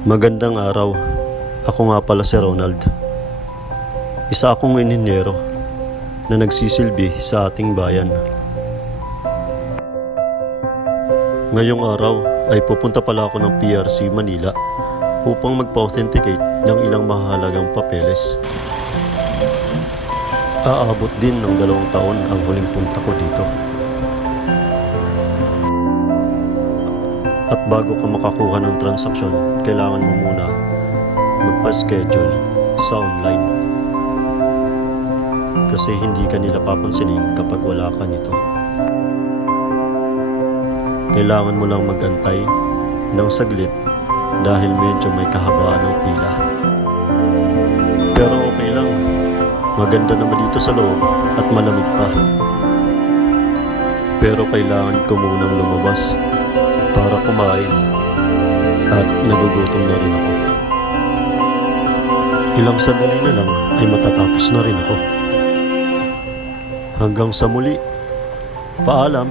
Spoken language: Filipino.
Magandang araw. Ako nga pala si Ronald. Isa akong inhinyero na nagsisilbi sa ating bayan. Ngayong araw ay pupunta pala ako ng PRC Manila upang magpa-authenticate ng ilang mahalagang papeles. Aabot din ng 2 taon ang huling punta ko dito. At bago ka makakuha ng transaksyon, kailangan mo muna magpa-schedule sa online. Kasi hindi ka nila papansinin kapag wala ka nito. Kailangan mo lang magantay ng saglit dahil medyo may kahabaan ng pila. Pero okay lang. Maganda naman dito sa loob at malamig pa. Pero kailangan ko munang lumabas para kumain at nagugutom na rin ako. Ilang sandali na lang ay matatapos na rin ako. Hanggang sa muli. Paalam.